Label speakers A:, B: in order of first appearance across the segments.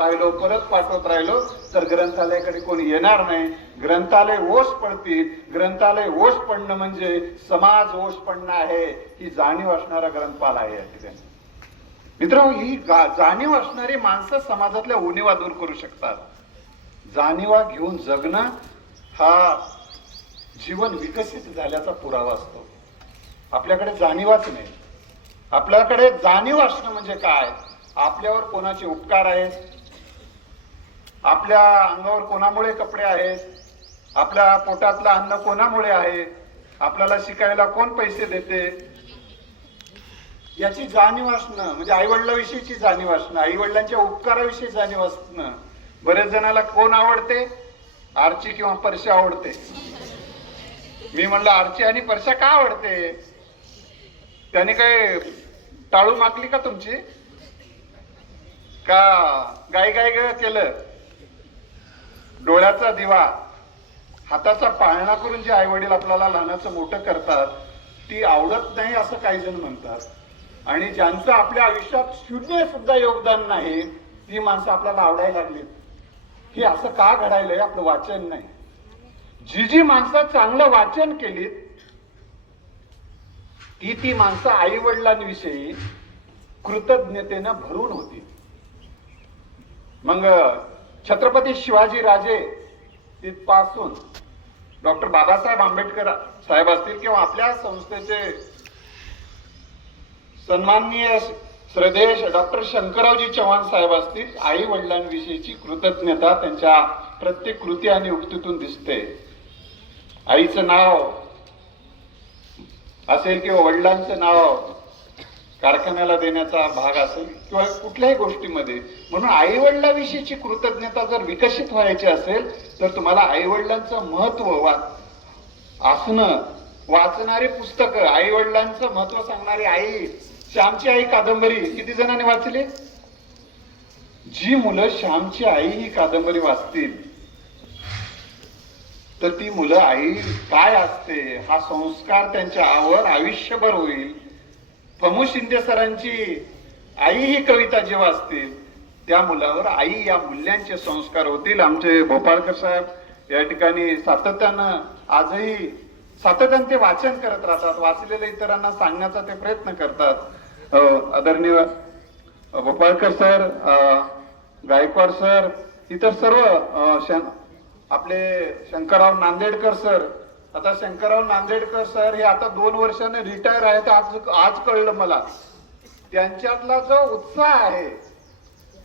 A: राहिलो परत पाठवत राहिलो तर ग्रंथालयाकडे कोणी येणार नाही. ग्रंथालय ओस पडतील. ग्रंथालय ओस पडणं म्हणजे समाज ओस पडणं आहे ही जाणीव असणारा ग्रंथपाल आहे या ठिकाणी. मित्र ही जाणीव असणारी माणसं समाजातल्या उणीवा दूर करू शकतात. जाणीवा घेऊन जगणं हा जीवन विकसित झाल्याचा पुरावा असतो. आपल्याकडे जाणीवाच नाही. आपल्याकडे जाणीव असणं म्हणजे काय? आपल्यावर कोणाचे उपकार आहेत? आपल्या अंगावर कोणामुळे कपडे आहेत? आपल्या पोटातलं अन्न कोणामुळे आहे? आपल्याला शिकायला कोण पैसे देते? याची जाणीव असणं म्हणजे आई वडिलाविषयीची जाणीव असणं आई वडिलांच्या उपकाराविषयी जाणीव असणं बरेच जणाला कोण आवडते? आरची किंवा परशा आवडते. मी म्हणलं आरची आणि परशा का आवडते? त्याने काय टाळू मागली का तुमची? का गाय गाय ग केलं? डोळ्याचा दिवा हाताचा पाळणा करून जे आई वडील आपल्याला लहानाचं मोठं करतात ती आवडत नाही असं काही जण म्हणतात. आणि ज्यांचं आपल्या आयुष्यात शून्य सुद्धा योगदान नाही ती माणसं आपल्याला आवडायला लागलीत. हे असं का घडायलंय? आपलं वाचन नाही. जी जी माणसं चांगलं वाचन केलीत ती ती माणसं आई वडिलांविषयी कृतज्ञतेनं भरून होती. मग छत्रपती शिवाजी राजे तिथपासून डॉक्टर बाबासाहेब आंबेडकर साहेब असतील किंवा आपल्या संस्थेचे सन्माननीय श्रदेश डॉक्टर शंकररावजी चव्हाण साहेब असतील आई वडिलांविषयीची कृतज्ञता त्यांच्या प्रत्येक कृती आणि उक्तीतून दिसते. आईचं नाव असेल किंवा वडिलांचं नाव कारखान्याला देण्याचा भाग असेल किंवा कुठल्याही गोष्टीमध्ये म्हणून आईवडिलाविषयीची कृतज्ञता जर विकसित व्हायची असेल तर तुम्हाला आईवडिलांचं महत्त्व वा असणं वाचणारी पुस्तकं आई वडिलांचं महत्त्व सांगणारी आई श्यामची आई कादंबरी किती जणांनी वाचली? जी मुलं श्यामची आई ही कादंबरी वाचतील तर ती मुलं आई काय असते हा संस्कार त्यांच्या आवर आयुष्यभर होईल. फमू शिंदे सरांची आई ही कविता जेव्हा असतील त्या मुलावर आई या मूल्यांचे संस्कार होतील. आमचे भोपाळकर साहेब या ठिकाणी सातत्यानं आजही सातत्यानं ते वाचन करत राहतात. वाचलेल्या इतरांना सांगण्याचा ते प्रयत्न करतात. आदरणीय भोपाळकर सर गायकवाड सर इतर सर्व शं आपले शंकरराव नांदेडकर सर आता शंकरराव नांदेडकर सर हे आता दोन वर्षाने रिटायर आहेत आज आज कळलं मला. त्यांच्यातला जो उत्साह आहे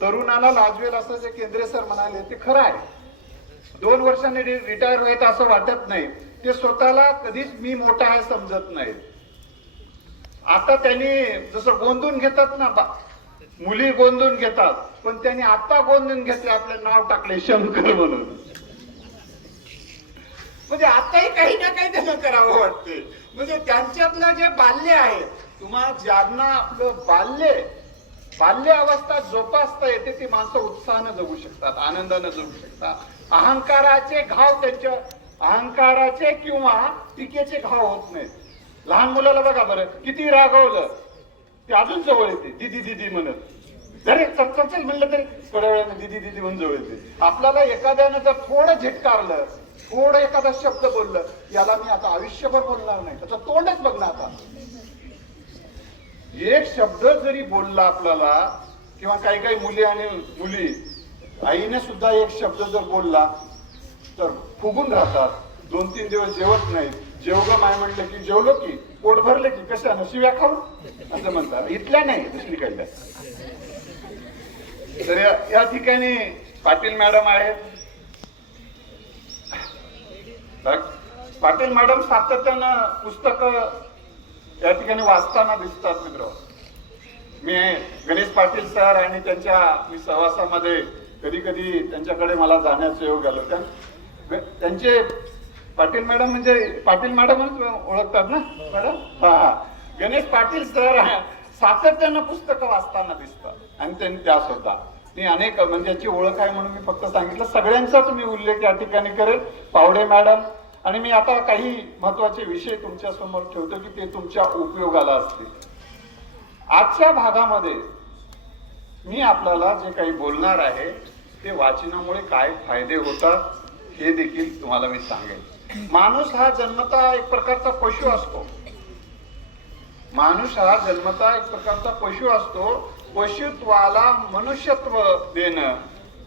A: तरुणाला लाजवेल असं जे केंद्रे सर म्हणाले ते खरं आहे. दोन वर्षांनी रिटायर व्हायत असं वाटत नाही. ते स्वतःला कधीच मी मोठा आहे समजत नाही. आता त्यांनी जसं गोंधून घेतात ना बा- मुली गोंधून घेतात पण त्यांनी आता गोंधून घेतले आपले नाव टाकले शंकर म्हणून. म्हणजे आताही काही ना काही त्यांना करावं वाटते. म्हणजे त्यांच्यातलं जे बाल्य आहे तुम्हाला ज्यांना आपलं बाल्य बाल्य अवस्था जोपासता येते ती माणसं उत्साहानं जगू शकतात आनंदानं जगू शकतात. अहंकाराचे घाव त्यांच्या अहंकाराचे किंवा टीकेचे घाव होत नाहीत. लहान मुलाला बघा बरं किती रागवलं. ते अजून जवळ येते दिदी दिदी म्हणत. जरी चल म्हणलं तरी थोड्या वेळाने दिदी दिदी म्हणून जवळ येते. आपल्याला एखाद्यानं जर थोडं झिटकारलं थोडं एखादा शब्द बोललं याला मी आता आयुष्यभर बोलणार नाही. त्याचं तोंडच बघणार आता. एक शब्द जरी बोलला आपल्याला किंवा काही काही मुली आणि मुली आईने सुद्धा एक शब्द जर बोलला तर फुगून राहतात. दोन तीन दिवस जेवत नाही जेवग माय म्हटलं की जेवलो की पोट भरले की कशानं शिव्या खाऊन? असं म्हणतात. इथल्या नाही दुसरीकडल्या तर या ठिकाणी पाटील मॅडम आहेत. पाटील मॅडम सातत्यानं पुस्तक या ठिकाणी वाचताना दिसतात मित्र. मी गणेश पाटील सर आणि त्यांच्या मी सहवासामध्ये कधी कधी त्यांच्याकडे मला जाण्याचा योग आलं त्या त्यांचे पाटील मॅडम म्हणजे पाटील मॅडमच ओळखतात ना? मॅडम? हा हा. गणेश पाटील सर सातत्यानं पुस्तकं वाचताना दिसतात. आणि त्यांनी त्या सुद्धा मी अनेक म्हणजे याची ओळख आहे म्हणून मी फक्त सांगितलं. सगळ्यांचाच मी उल्लेख या ठिकाणी करेल. पावडे मॅडम. आणि मी आता काही महत्त्वाचे विषय तुमच्यासमोर ठेवतो की ते तुमच्या उपयोगाला असतील. आजच्या भागामध्ये मी आपल्याला जे काही बोलणार आहे ते वाचनामुळे काय फायदे होतात हे देखील तुम्हाला मी सांगेन. माणूस हा जन्मता एक प्रकारचा पशु असतो. माणूस हा जन्मता एक प्रकारचा पशु असतो पशुत्वाला मनुष्यत्व देणं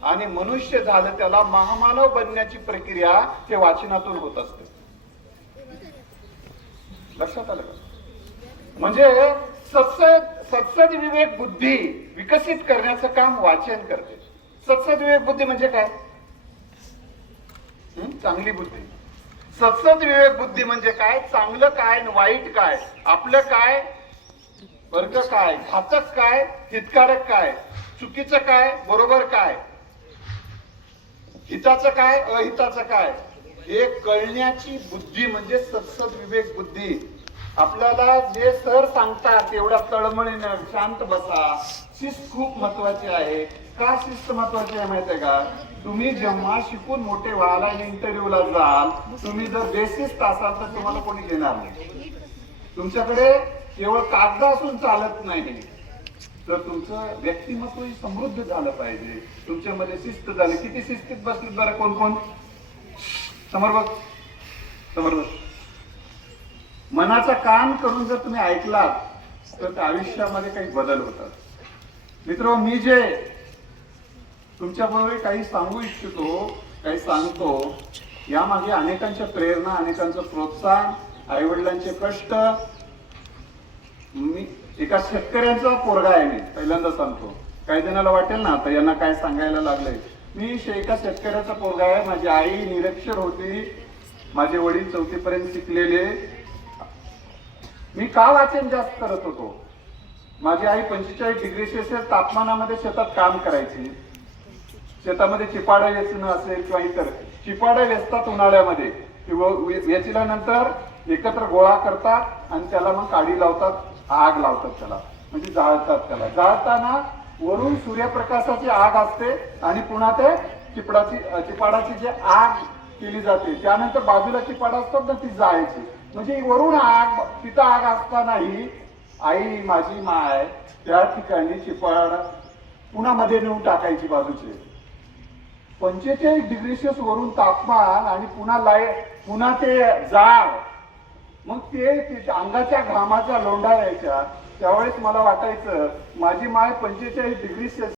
A: आणि मनुष्य झालं त्याला महामानव बनण्याची प्रक्रिया ते वाचनातून होत असते. लक्षात आलं म्हणजे सत्सद सत्सद विवेक बुद्धी विकसित करण्याचं काम वाचन करते. सत्सद विवेक बुद्धी म्हणजे काय? चांगली बुद्धी. सत्सद विवेक बुद्धी म्हणजे काय? चांगलं काय आणि वाईट काय? आपलं काय? वर्ग काय? घातक काय? हितकारक काय? चुकीचं काय? बरोबर काय? हिताचं काय? अहिताचं काय? हे कळण्याची बुद्धी म्हणजे सत्सद विवेक बुद्धी. आपल्याला जे सर सांगतात तेवढ्या तळमळीनं शांत बसा. शिस्त खूप महत्वाची आहे. का शिस्त महत्वाची आहे माहितीये का? तुम्ही जेव्हा शिकून मोठे व्हायला इंटरव्ह्यूला जाल तुम्ही जर बेसिस्ट असाल तर तुम्हाला कोणी घेणार नाही. तुमच्याकडे केवळ कागद असून चालत नाही. तर तुमचं व्यक्तिमत्वही समृद्ध झालं पाहिजे. तुमच्यामध्ये शिस्त झाली. किती शिस्तीत बसलीत बरं कोण कोण? समोर बघ. समोर बघ. मनाचा कान करून जर तुम्ही ऐकलात तर त्या आयुष्यामध्ये काही बदल होतात. मित्र मी जे तुमच्याबरोबर काही सांगू इच्छितो काही सांगतो यामागे अनेकांच्या प्रेरणा अनेकांचं प्रोत्साहन आईवडिलांचे कष्ट मी एका शेतकऱ्यांचा पोरगा आहे मी पहिल्यांदा सांगतो. काही जणाला वाटेल ना आता यांना काय सांगायला लागलंय. मी शे- एका शेतकऱ्याचा पोरगा आहे माझी आई निरक्षर होती माझे वडील चौथीपर्यंत शिकलेले. मी का वाचन जास्त करत होतो? माझी आई पंचेचाळीस डिग्री सेल्सिअस तापमानामध्ये शेतात काम करायची. शेतामध्ये चिपाडा वेचणं असेल किंवा इतर चिपाडा वेचतात उन्हाळ्यामध्ये. किंवा वे- वेचल्यानंतर एकत्र गोळा करतात आणि त्याला मग काडी लावतात. आग लावतात त्याला. म्हणजे जाळतात त्याला. जाळताना वरून सूर्यप्रकाशाची आग असते आणि पुन्हा ते चिपडाची चिपाडाची जी आग केली जाते त्यानंतर बाजूला चिपाड असतात ना ती जाळायची. म्हणजे वरून आग तिथं आग असतानाही आई माझी माय त्या ठिकाणी चिपाड पुन्हा मध्ये नेऊन टाकायची बाजूचे. पंचेचाळीस डिग्री वरून तापमान आणि पुन्हा लाइट पुन्हा ते जाळ मग ते अंगाच्या घामाच्या लोंढा यायच्या त्यावेळेस मला वाटायचं माझी माय पंचेचाळीस डिग्री सेल्सिअस